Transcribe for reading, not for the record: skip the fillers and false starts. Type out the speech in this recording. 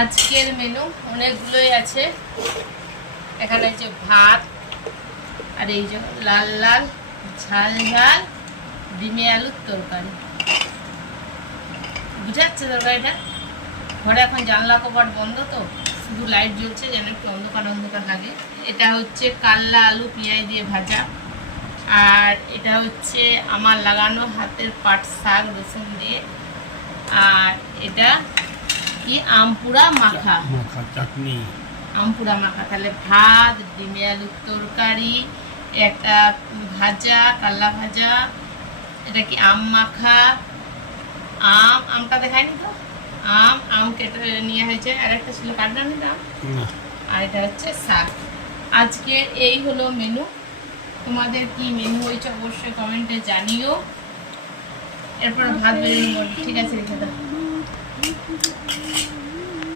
আজকের মেনু অনেকগুলোই আছে। এখানে যে ভাত আর এই যে লাল লাল ঝাল ঝাল ডিমে আলুর তরকারি। বুঝাচ্ছে তরকারিটা? ঘরে এখন জানলা কপাট বন্ধ, তো শুধু লাইট জ্বলছে যেন একটু অন্ধকার অন্ধকার লাগে। এটা হচ্ছে কাল্লা আলু পেঁয়াজ দিয়ে ভাজা, আর এটা হচ্ছে আমার লাগানো হাতের পাট শাক রসুন দিয়ে, আর এটা কি আমপুরা মাখা চাটনি। আমপুরা মাখা। তাহলে ভাত, ডিমে আলুর তরকারি, একটা ভাজা কাল্লা ভাজা, এটা কি আম মাখা, আমটা দেখায়নি তো, আম কেটে নিয়ে হয়েছে, আর একটা ছিল কাটনা নিলাম, আর এটা হচ্ছে শাক। আজকে এই হলো মেনু। তোমাদের কি মেনু হয়েছে অবশ্যই কমেন্টে জানিও। এরপর ভাত বেরিয়ে, ঠিক আছে রেখে দাও।